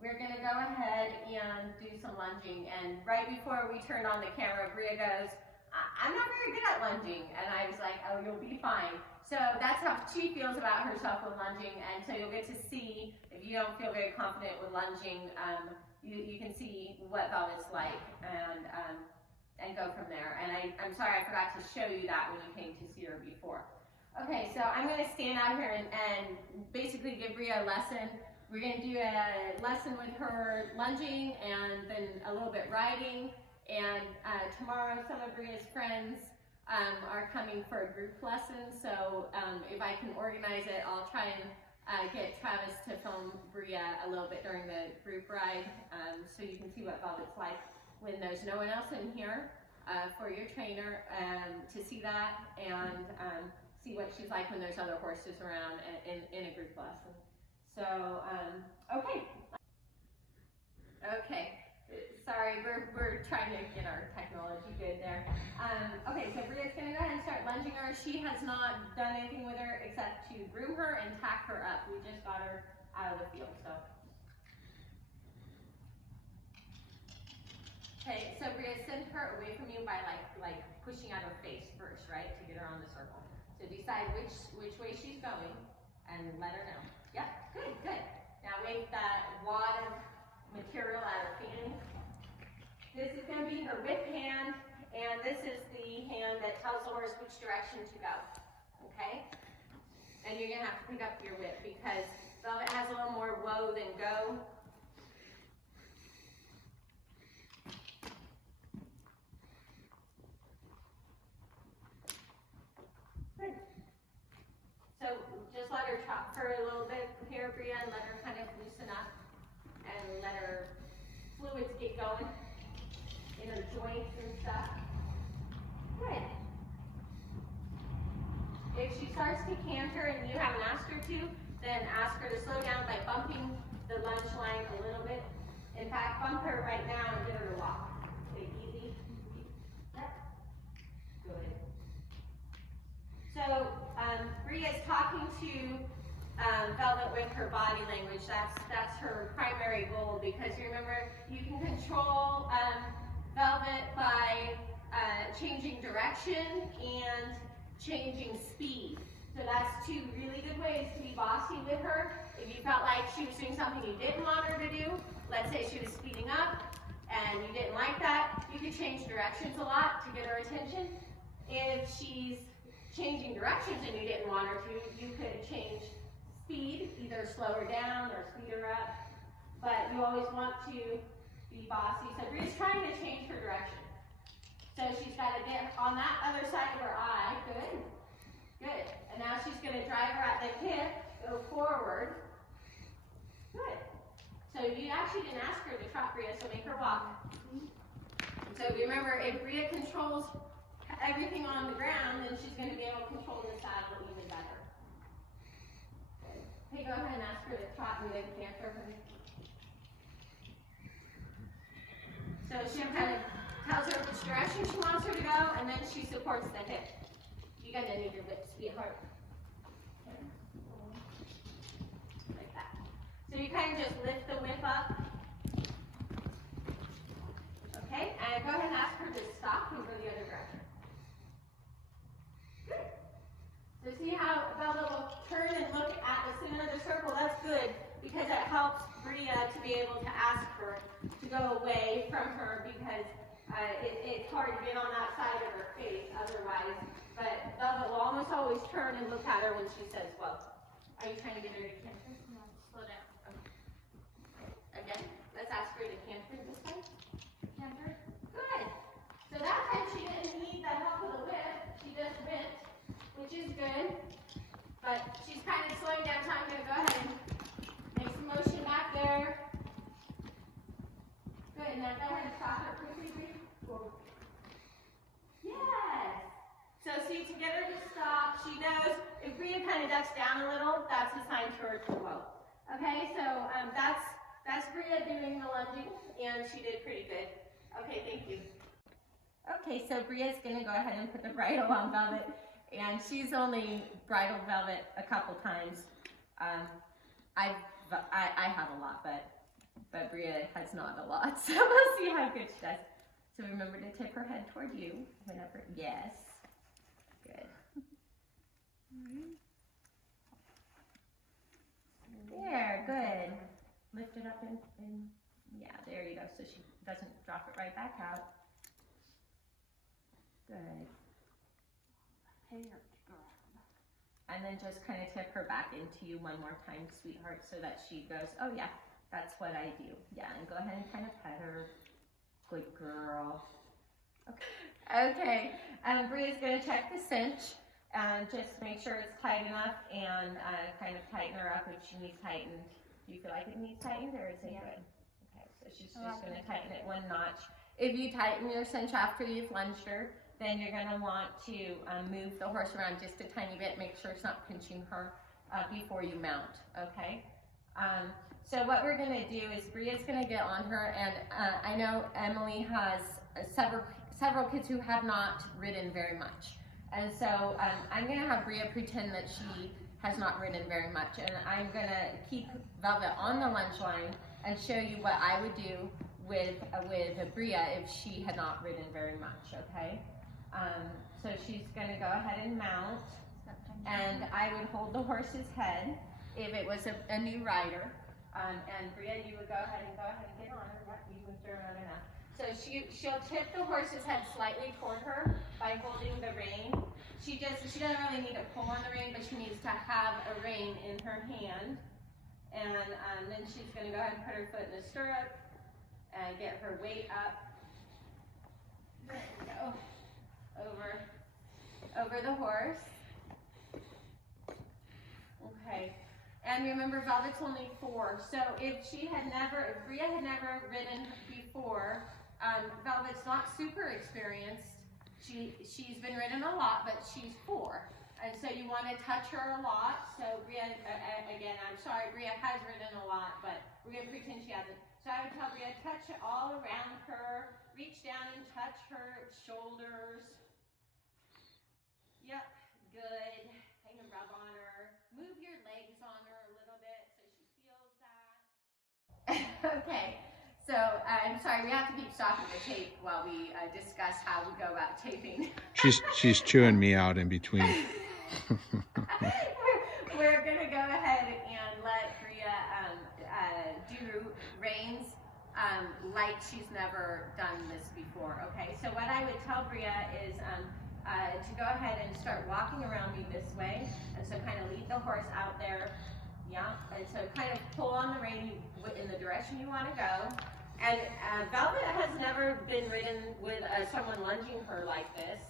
we're going to go ahead and do some lunging. And right before we turned on the camera, Bria goes, I'm not very good at lunging. And I was like, oh, you'll be fine. So that's how she feels about herself with lunging. And so you'll get to see, if you don't feel very confident with lunging, you can see what velvet's like and go from there. And I'm sorry I forgot to show you that when you came to see her before. Okay, so I'm going to stand out here and basically give Bria a lesson. We're going to do a lesson with her lunging and then a little bit riding. And tomorrow some of Bria's friends are coming for a group lesson. So if I can organize it, I'll try and get Travis to film Bria a little bit during the group ride so you can see what Velvet's like when there's no one else in here for your trainer to see that and see what she's like when there's other horses around in a group lesson. So, okay. Sorry, we're trying to get our technology good there. Okay, so Bria's going to go ahead and start lunging her. She has not done anything with her except to groom her and tack her up. We just got her out of the field, so. Okay, so Bria, send her away from you by like pushing out her face first, right, to get her on the circle. So decide which way she's going and let her know. Yep, good. Now wave that wad of material at her fan. This is going to be her whip hand, and this is the hand that tells the horse which direction to go. Okay? And you're going to have to pick up your whip because Velvet has a little more whoa than go. Good. So just let her trot for a little bit here, Bria, and let her kind of loosen up and let her fluids get going in her joints and stuff. Good. If she starts to canter and you haven't asked her to, then ask her to slow down by bumping the lunge line a little bit. In fact, bump her right now and get her to walk. Take it easy. Yep. Good. So Bria is talking to Velvet with her body language. That's her primary goal because you remember you can control Velvet by changing direction and changing speed. So that's two really good ways to be bossy with her. If you felt like she was doing something you didn't want her to do, let's say she was speeding up and you didn't like that, you could change directions a lot to get her attention. If she's changing directions and you didn't want her to, you could change speed, either slow her down or speed her up, but you always want to be bossy. So Bria's trying to change her direction. So she's got to get on that other side of her eye. Good. And now she's going to drive her at the hip, go forward. Good. So you actually didn't ask her to trot Bria, so make her walk. So remember, if Bria controls everything on the ground, then she's going to be able to control the saddle even better. Good. Okay, go ahead and ask her to trot me the canter for me. So she kind of tells her which direction she wants her to go, and then she supports the hip. You're going to need your whip, sweetheart. Okay. Like that. So you kind of just lift the whip up. Okay, and go ahead and ask her to stop and go the other direction. Good. So see how Velvet will turn and look at the center of the circle? That's good because it helps Bria to be able to ask her to go away from her because it's hard to get on that side of her face otherwise. But Velvet will almost always turn and look at her when she says, well, are you trying to get her to canter? No, slow down. Okay. Again, let's ask her to canter this time. Canter. Good. So that time she didn't need the help of the whip. She just went, which is good. But she's kind of slowing down, so I'm going to go ahead and make some motion back there. Good. Now go ahead and stop her quickly. Forward. Yes. So see, to get her to stop, she knows if Bria kind of ducks down a little, that's a sign for her to go. Okay, so that's Bria doing the lunging, and she did pretty good. Okay, thank you. Okay, so Bria's going to go ahead and put the bridle on Velvet, and she's only bridled Velvet a couple times. I have a lot, but but Bria has not a lot, so we'll see how good she does. So remember to tip her head toward you whenever, yes, good. There, good. Lift it up and yeah, there you go, so she doesn't drop it right back out. Good. And then just kind of tip her back into you one more time, sweetheart, so that she goes, oh yeah, that's what I do. Yeah, and go ahead and kind of pet her. Good girl. Okay, Bria's going to check the cinch and just make sure it's tight enough and kind of tighten her up if she needs tightened. Do you feel like it needs tightened or is it good? Okay, so she's just going to tighten it one notch. If you tighten your cinch after you've lunged her, then you're going to want to move the horse around just a tiny bit, make sure it's not pinching her before you mount, okay? So what we're going to do is Bria's going to get on her, and I know Emily has several kids who have not ridden very much. And so I'm going to have Bria pretend that she has not ridden very much, and I'm going to keep Velvet on the lunge line and show you what I would do with Bria if she had not ridden very much, okay? So she's going to go ahead and mount, and I would hold the horse's head if it was a new rider, and Bria, you would go ahead and get on her. You moved her around enough. So she'll tip the horse's head slightly toward her by holding the rein. She doesn't really need to pull on the rein, but she needs to have a rein in her hand, and then she's going to go ahead and put her foot in the stirrup and get her weight up. There we go. Over the horse. Okay. And remember, Velvet's only 4. So if Bria had never ridden before, Velvet's not super experienced. She's been ridden a lot, but she's 4. And so you want to touch her a lot. So Bria, again, I'm sorry, Bria has ridden a lot, but we're going to pretend she hasn't. So I would tell Bria, touch it all around her, reach down and touch her shoulders. Yep, good. Kind of rub on her. Move your legs on her a little bit so she feels that. Okay, so I'm sorry, we have to keep stopping the tape while we discuss how we go about taping. She's chewing me out in between. We're going to go ahead and let Bria do reins like she's never done this before, okay? So what I would tell Bria is to go ahead and start walking around me this way, and so kind of lead the horse out there, yeah, and so kind of pull on the rein in the direction you want to go. And Velvet has never been ridden with someone lunging her like this.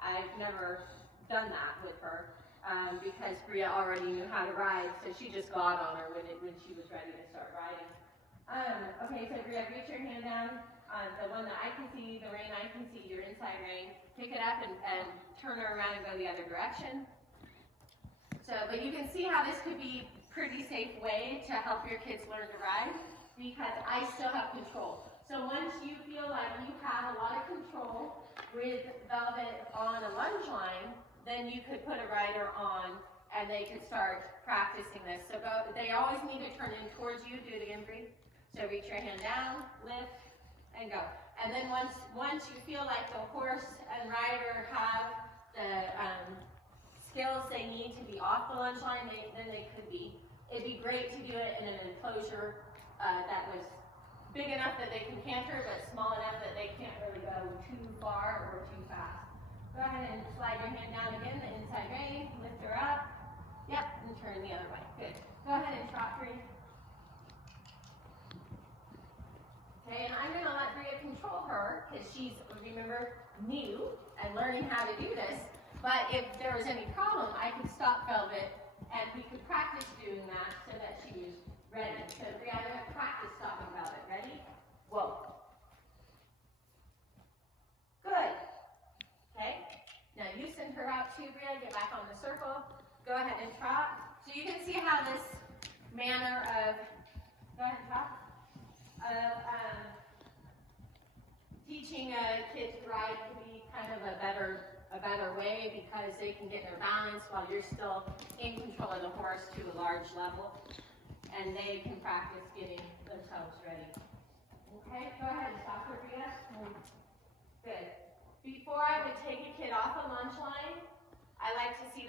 I've never done that with her because Bria already knew how to ride, so she just got on her when she was ready to start riding. Okay, so Bria, reach your hand down. The one that I can see, the rein I can see, your inside rein. Pick it up and turn her around and go the other direction. So, but you can see how this could be a pretty safe way to help your kids learn to ride because I still have control. So once you feel like you have a lot of control with Velvet on a lunge line, then you could put a rider on and they could start practicing this. So they always need to turn in towards you. Do it again, Bree. So reach your hand down, lift, and go. And then once you feel like the horse and rider have the skills they need to be off the lunge line, then they could be. It'd be great to do it in an enclosure that was big enough that they can canter, but small enough that they can't really go too far or too fast. Go ahead and slide your hand down again, the inside rein, lift her up. Yep, and turn the other way. Good. Go ahead and trot, Bree. Okay, and I'm going to let Bria control her because she's, remember, new and learning how to do this. But if there was any problem, I could stop Velvet and we could practice doing that so that she was ready. So Bria, I'm going to practice stopping Velvet. Ready? Whoa. Good. Okay. Now you send her out too, Bria. Get back on the circle. Go ahead and trot. So you can see how this manner of, go ahead and trot. Teaching kids to ride can be kind of a better way because they can get their balance while you're still in control of the horse to a large level, and they can practice getting themselves ready.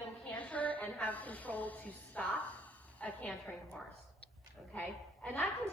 them canter and have control to stop a cantering horse. Okay? And that can